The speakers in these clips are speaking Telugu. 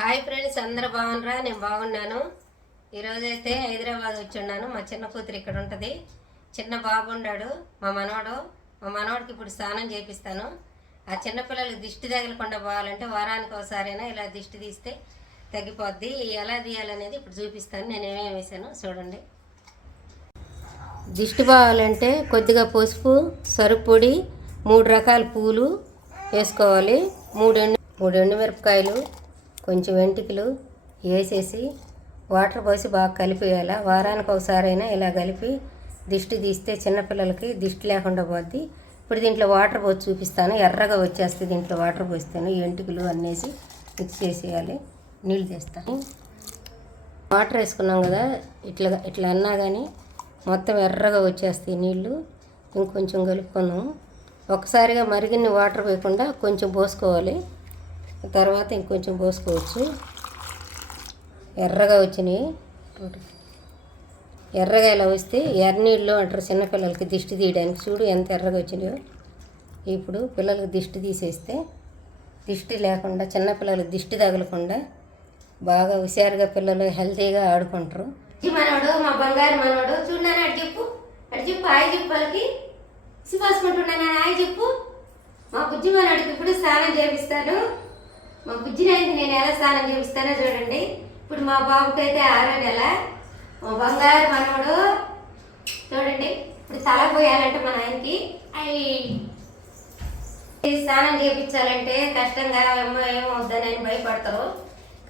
హాయ్ ఫ్రెండ్స్ అందరు బాగున్నారా? నేను బాగున్నాను. ఈరోజైతే హైదరాబాద్ వచ్చి ఉన్నాను మా చిన్న కూతురు ఇక్కడ ఉంటుంది. చిన్న బాబు ఉన్నాడు మా మనవడు. మా మనవడికి ఇప్పుడు స్నానం చేపిస్తాను. ఆ చిన్నపిల్లలకి దిష్టి తగలకుండా పోవాలంటే వారానికి ఒకసారైనా ఇలా దిష్టి తీస్తే తగ్గిపోద్ది. ఎలా తీయాలనేది ఇప్పుడు చూపిస్తాను. నేను ఏమేమి వేసాను చూడండి. దిష్టి పోవాలంటే కొద్దిగా పసుపు సరుపొడి మూడు రకాల పూలు వేసుకోవాలి. మూడు ఎండు మూడు ఎండుమిరపకాయలు కొంచెం వెంట్రుకలు వేసేసి వాటర్ పోసి బాగా కలిపేయాలి? వారానికి ఒకసారైనా ఇలా కలిపి దిష్టి తీస్తే చిన్నపిల్లలకి దిష్టి లేకుండా పోద్ది. ఇప్పుడు దీంట్లో వాటర్ పోసి చూపిస్తాను. ఎర్రగా వచ్చేస్తే దీంట్లో వాటర్ పోస్తాను. ఈ వెంట్రుకలు అన్నేసి మిక్స్ చేసేయాలి. నీళ్ళు తీస్తాను. వాటర్ వేసుకున్నాం కదా ఇట్లా ఇట్లా అన్నా కానీ మొత్తం ఎర్రగా వచ్చేస్తాయి నీళ్ళు. ఇంకొంచెం కలుపుకున్నాము ఒకసారిగా మరిగిన్ని వాటర్ పోయకుండా కొంచెం పోసుకోవాలి. తర్వాత ఇంకొంచెం పోసుకోవచ్చు. ఎర్రగా వచ్చినాయి. ఎర్రగా ఇలా వస్తే ఎర్రనీళ్ళు అంటారు చిన్నపిల్లలకి దిష్టి తీయడానికి. చూడు ఎంత ఎర్రగా వచ్చినాయో. ఇప్పుడు పిల్లలకి దిష్టి తీసేస్తే దిష్టి లేకుండా చిన్నపిల్లలకు దిష్టి తగలకుండా బాగా హుషారుగా పిల్లలు హెల్తీగా ఆడుకుంటారు. మనోడు మా బంగారు మనోడు చూడన్నాను అటు చెప్పు. అటు చెప్పు హాయ్ చెప్పు వాళ్ళకి. సిపాసుకుంటున్నాను హాయ్ చెప్పు. మా బుజ్జి మనోడికి ఇప్పుడు స్నానం చేపిస్తాను. మా బుజ్జినాయనకి నేను ఎలా స్నానం చేపిస్తానో చూడండి. ఇప్పుడు మా బాబుకి అయితే ఆరో నెల. మా బంగారు మనవడు. చూడండి. ఇప్పుడు తల పోయాలంటే మా నాయనకి. అయి ఈ స్నానం చేయించాలంటే కష్టంగా ఏమో ఏమో వద్దని భయపడతారు.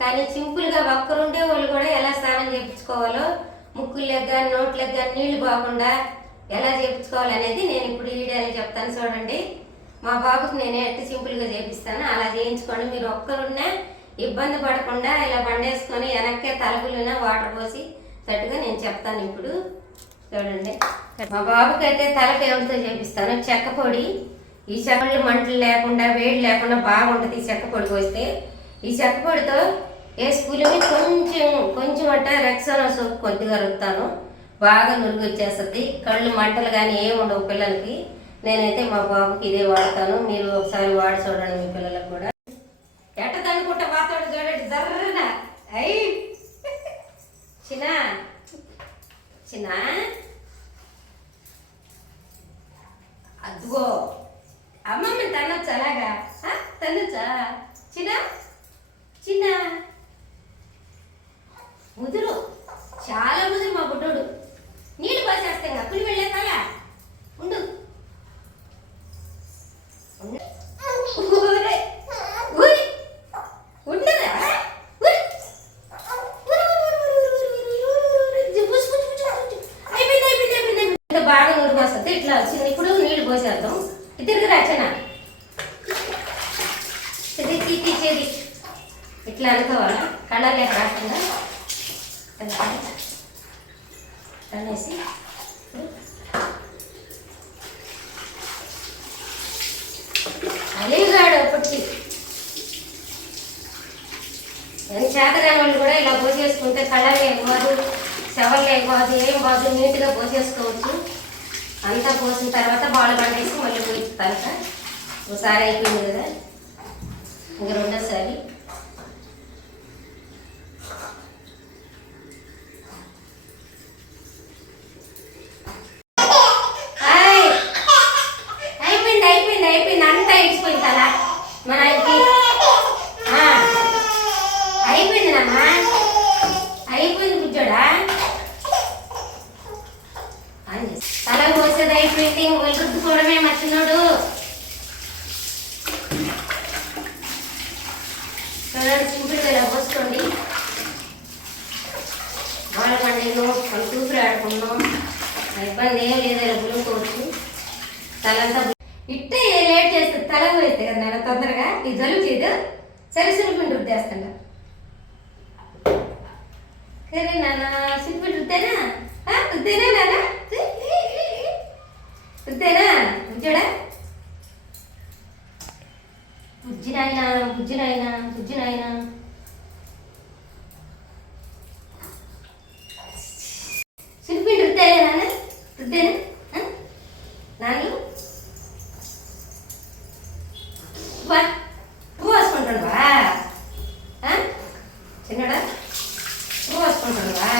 కానీ సింపుల్గా ఒక్కరుండే వాళ్ళు కూడా ఎలా స్నానం చేయించుకోవాలో ముక్కులకు కానీ నోట్లకు కానీ నీళ్ళు పోకుండా ఎలా చేయించుకోవాలి అనేది నేను ఇప్పుడు ఈ వీడియోలో చెప్తాను చూడండి. మా బాబుకి నేను ఎట్టి సింపుల్గా చేపిస్తాను. అలా చేయించుకోండి మీరు ఒక్కరున్నా ఇబ్బంది పడకుండా ఇలా బండేసుకొని వెనక్కే తలుపులున్నా వాటర్ పోసి తట్టుగా నేను చెప్తాను ఇప్పుడు. చూడండి. మా బాబుకి అయితే తలకు ఎవరితో చేపిస్తాను. చెక్క పొడి. ఈ చెక్కలు మంటలు లేకుండా వేడి లేకుండా బాగుంటుంది ఈ చెక్క పొడి పోస్తే. ఈ చెక్క పొడితో వేసి పులిమి కొంచెం కొంచెం అంటే రక్షణ సోప్ కొద్దిగా రుత్తాను బాగా నురుగు వచ్చేస్తుంది. కళ్ళు మంటలు కానీ ఏమి ఉండవు పిల్లలకి. నేనైతే మా బాబుకి ఇదే వాడతాను. మీరు ఒకసారి వాడి చూడండి మీ పిల్లలకు కూడా. ఎట్ట తనుకుంటా మాట్లాడు చూడండి. జర్రన. అయ్యి చిన్న. చిన్న. అద్దుగో. అమ్మమ్మ తనొచ్చు అలాగా? ఆ? తనొచ్చా చిన్న. చిన్న. ముదురు చాలా ముదురు మా బుడ్డోడు నీళ్ళు పోసేస్తాం కదా పులి వెళ్ళే తల ఉండు ఉండు. ఊరే. ఊరి. ఉండరా? ఊరి. ఊరి, ఊరి, ఊరి, ఊరి, ఊరి, ఊరి, ఊరి. బుస్, బుస్, బుస్, బుస్. అయిపోయింది, అయిపోయింది, అయిపోయింది, అయిపోయింది. ఇంత బాగా నూరు పోస్తుంది ఇట్లా వచ్చింది ఇప్పుడు నీళ్ళు పోసేద్దాం తిరిగి రాచన. తీసేది ఇట్లా అనుకోవాలా? కలర్ లేక రాకుండా అనేసి అలీగాడు అప్పటికి. ఎంత చేతగాని వాళ్ళు కూడా ఇలా పోసేసుకుంటే కళ్ళ లేకపోదు చెవలు లేకపోదు ఏం పోదు నీట్గా పోసేసుకోవచ్చు. అంతా పోసిన తర్వాత బాల్ పండేసి మళ్ళీ పోయిస్తాక ఒకసారి అయిపోయింది కదా? ఇంక రెండోసారి హాయ్. అయిపోయింది అయిపోయింది అయిపోయింది అంతా ఇచ్చిపోయింది కదా మన ఆయనకి ఆ. అయిపోయింది నమ్మా అయిపోయింది బుజ్జోడా అని తల పోసేది అయిపోయింది ఒళ్ళు రుద్దుకోవడమే మర్చినోడు చూడండి సింపుల్గా ఇలా పోసుకోండి వాళ్ళకండి మనం చూపులు ఆడుకున్నాం ఇబ్బంది ఏం లేదు ఇలా పులుకోవచ్చు తలంతా ఇట్టే లేట్ చేస్తే తల పోయితే కదా నాన్న తొందరగా. ఈ జలుబు చేయదు సరే సిలిపిండి రుద్దేస్తాను. సరే నాన్న సిలిపిండి రుద్దేనా? ఆ, రుద్దేనా నాన్న? రుద్దేనా? బుజ్జోడా బుజ్జినాయన బుజ్జినాయన బుజ్జినాయన నాయనా బుజ్జి నాయనా సిలిపిండి రుద్దేనా నాన్న రుద్దేనా ఆ? నాన్న బా నువ్వు వేసుకుంటాడు బా చిన్నడా నువ్వు వసుకుంటున్నావా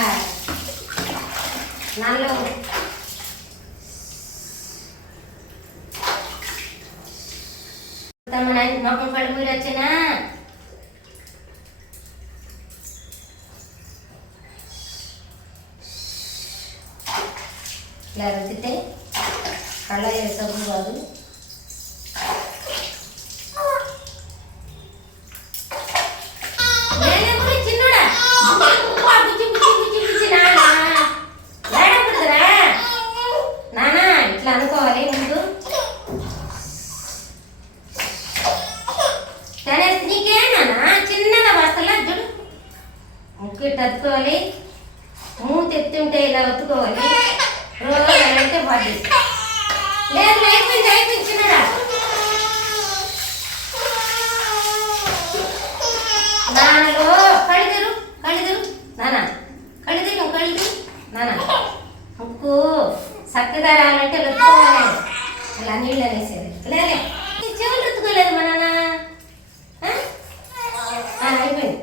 నాలో తమ నాయన మొక్కం పడి మీరు వచ్చినా ఇలా రుద్దితే కళ్ళ సబ్బు కాదు నేనెప్పుడు చిన్నోడా? అబ్బా, బుజ్జి, బుజ్జి, బుజ్జి, బుజ్జి, నాన్న. ఏడకూడదురా? నాన్న, ఇట్లా అనుకోవాలి ముందు సరే నీకే నాన్న చిన్నగా వస్తలా చూడు ముక్కు ఇట్లా అతుకోవాలి మూతి ఎత్తుంటే ఇలా ఒత్తుకోవాలి రోజు అంటే పది లేదు అయిపోయింది అయిపోయింది చిన్నడా నాన్నలో కళ్ళిదరు కళ్ళిదరు నాన్న కళ్ళిదరు నువ్వు కళ్ళిదరు నాన్న ముక్కు చక్కగా రావాలంటే ఇలా నీళ్ళు అనేసేది. లేలే చెవులు మా నాన్న. అయిపోయింది.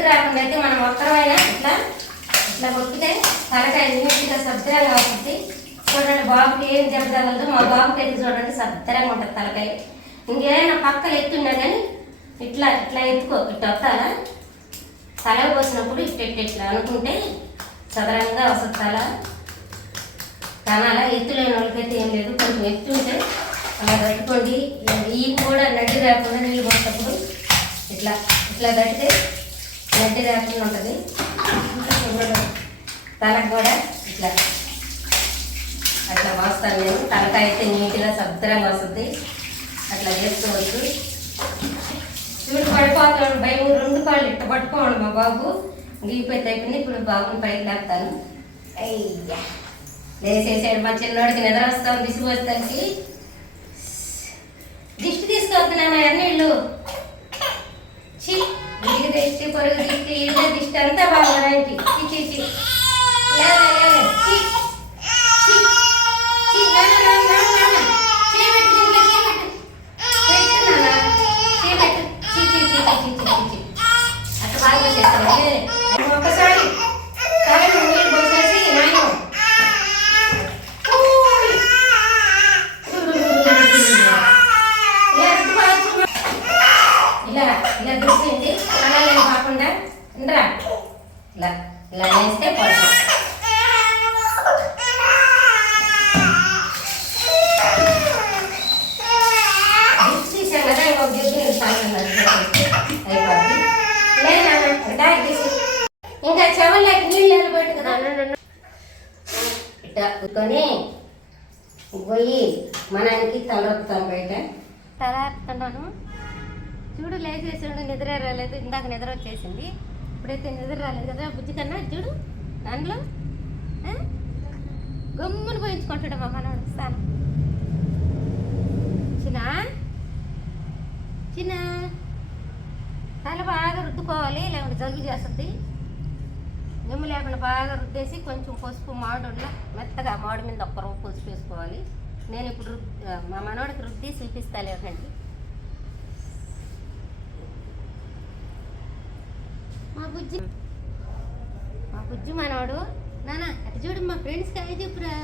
తలకాయ ఎత్తు రాకుండా అయితే మనం ఒక్కరమైనా ఇట్లా ఇట్లా కొట్టితే తలకాయ నీట్గా సభ్రంగా అవుతుంది. చూడండి బాబుకి ఏం దెబ్బ తగలదు మా బాబుకి అయితే చూడండి సభ్రంగా ఉంటుంది తలకాయ. ఇంకేమైనా పక్కలు ఎత్తున్నా కానీ ఇట్లా ఇట్లా ఎత్తుకో ఇట్లా వస్తాలా తల పోసినప్పుడు ఇట్ట ఇట్లా అనుకుంటే చదరంగా వస్తుంది తల. కనాల ఎత్తులేని వాళ్ళకైతే ఏం లేదు. కొంచెం ఎత్తుంటే అలా కట్టుకోండి ఈ కూడా నడ్డి రాకుండా నీళ్ళు పోసినప్పుడు ఇట్లా ఇట్లా కడితే గడ్డి లేకుండా ఉంటుంది. తనకు తలకు కూడా ఇట్లా అట్లా వస్తాను నేను. తనక అయితే నీట్గా సభ్రంగా వస్తుంది. అట్లా చేసుకోవచ్చు. చూడు పడిపోతాడు భయం రెండు కాళ్ళు ఇట్ట పట్టుకోండి మా బాబు. గీపోయి అయిపోయింది ఇప్పుడు బాబుని పైకి లేపుతాను అయ్యా. లేచేసాడు మా చిన్నోడికి నిద్ర వస్తాం విసిగొస్తానికి దిష్టి తీసుకొస్తున్నాను ఎర్నీళ్ళు చీ ఇంటికి దిష్టి పొరుగు దిష్టి ఇళ్ళ దిష్టి అంతా బాగున్నానికి చి ఇట్లా పోయి మనానికి తలొప్పుతాం బయట. తల ఆపుతున్నాను చూడు లేచేసాడు నిద్ర రాలేదు. ఇందాక నిద్ర వచ్చేసింది. ఇప్పుడైతే నిద్ర రాలేదు కదా బుజ్జి కన్నా చూడు దాంట్లో గమ్మును గమ్మున పోయించుకుంటాడు మా మనవాడు. స్థానం చిన్న చిన్న. తల బాగా రుద్దుకోవాలి లేకుంటే జలుబు చేస్తుంది. నిమ్మ లేకుండా బాగా రుద్దేసి కొంచెం పసుపు మామిడి మెత్తగా మామిడి మీద ఒక్క రూపు పసుపు వేసుకోవాలి. నేను ఇప్పుడు మా మనవాడికి రుద్ది చూపిస్తా లేకండి మా బుజ్జి మా బుజ్జి మనవాడు. నానా అటు చూడు మా ఫ్రెండ్స్కి అవి చెప్పురా.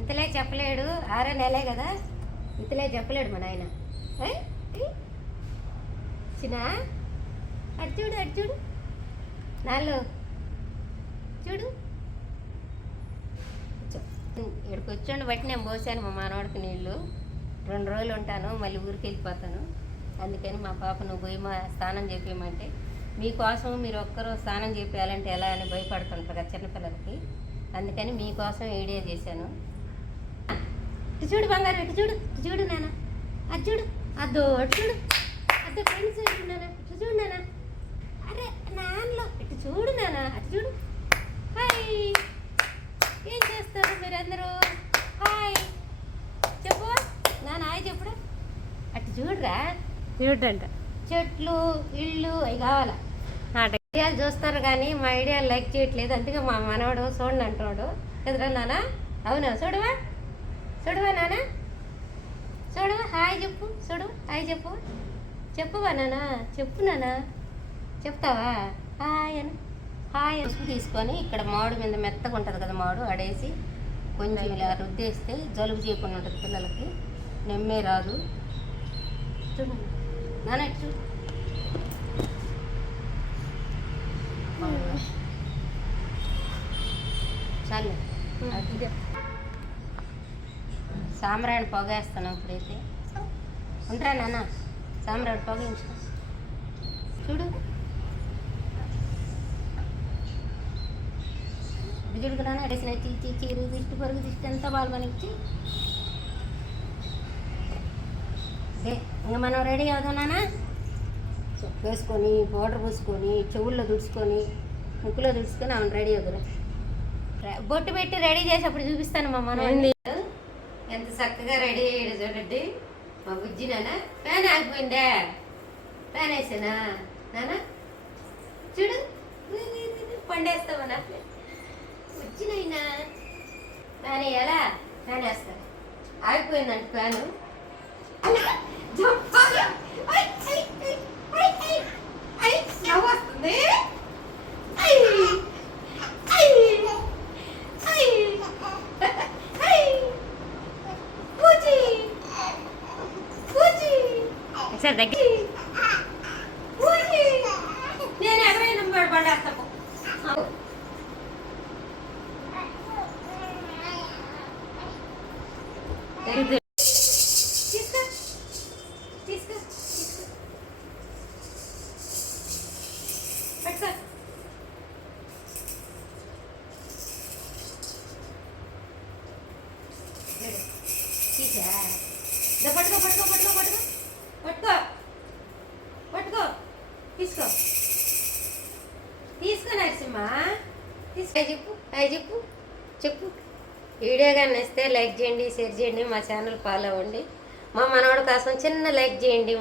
ఇంతలే చెప్పలేడు. ఆరో నెలే కదా. ఇంతలే చెప్పలేడు మా నాయన. చిన్న అటు చూడు అటు చూడు. నాలుగు చూడు. ఇక్కడికి వచ్చాను బట్టి నేను పోసాను మా మనవాడికి నీళ్ళు. రెండు రోజులు ఉంటాను మళ్ళీ ఊరికి వెళ్ళిపోతాను. అందుకని మా పాప నువ్వు పోయి మా స్నానం చెప్పేయమంటే మీకోసం మీరు ఒక్కరూ స్నానం చేపించాలంటే ఎలా? అని భయపడుతుంటారు కదా చిన్నపిల్లలకి అందుకని మీకోసం వీడియో చేశాను. ఇటు చూడు బంగారు ఇటు చూడు ఇటు చూడు నాన్న. అది చూడు అద్దో అటు చూడు. అద్దో ఫ్రెండ్స్ నాన్న ఇటు చూడు నాన్న. అరే నాన్నలో ఇటు చూడు నాన్న అటు చూడు. అందరూ హాయ్. చెప్పు. నాన్న హాయ్ చెప్పురా అటు చూడరా? చూడంట చెట్లు ఇళ్ళు అవి కావాలా? ఐడియాలు చూస్తారు కానీ మా ఐడియాలు లైక్ చేయట్లేదు. అందుకే మా మనవడు చూడండి అంటున్నాడు. కదరా నాన్న అవునా? చూడవా చూడవా నాన్న చూడవా హాయ్ చెప్పు. చూడు హాయ్ చెప్పు. చెప్పువా నాన్న చెప్పు నాన్న చెప్తావా? హాయ్ అని. హాయ్ పసుపు తీసుకొని ఇక్కడ మామిడి మీద మెత్తగా ఉంటుంది కదా మామిడు అడేసి కొంచెం ఇలా రుద్దేస్తే జలుబు చేయకుండా ఉంటుంది పిల్లలకి. నెమ్మే రాదు. చూడు నాన్న ఇటు చూడు. చాలు. సాంబ్రాణి పొగేస్తున్నాం ఇప్పుడైతే. ఉంటారా నాన్న. సాంబ్రాణి పొగించు. చూడు. కూడా అడిసిన చీచి చీరు దిష్టి పరుగు దిష్టి అంతా బాగా మనకి ఇంకా మనం రెడీ అవుదాం నాన్న? చొక్కా వేసుకొని పౌడర్ పూసుకొని చెవుల్లో దుడుచుకొని ముక్కులో దుడుచుకొని ఆమె రెడీ అవుతారు బొట్టు పెట్టి రెడీ చేసేప్పుడు చూపిస్తాను మా మనం ఎంత చక్కగా రెడీ అయ్యాడు చూడండి. మా బుజ్జి నాన్న ఫ్యాన్ ఆగిపోయిందే? ఫ్యాన్ వేసానా? నాన్న చూడు. పండేస్తావా నా బుజ్జినైనా ఫ్యాన్. వేయాలా ఫ్యాన్ వేస్తాను ఆగిపోయిందంట ఫ్యాను వస్తుంది. సరే దగ్గర నేను ఎక్కడైనా పడేస్తాను తీసుకో తీసుకో తీసుకో పట్టుకో తీసా దా పట్టుకో పట్టుకో పట్టుకో పట్టుకో. పట్టుకో. పట్టుకో. తీసుకో. తీసుకో నరసింహ. తీసుకో. చెప్పు హాయ్ చెప్పు చెప్పు. వీడియో కానీ నచ్చితే లైక్ చేయండి షేర్ చేయండి మా ఛానల్ ఫాలో అవ్వండి. మా మనవాడి కోసం చిన్న లైక్ చేయండి.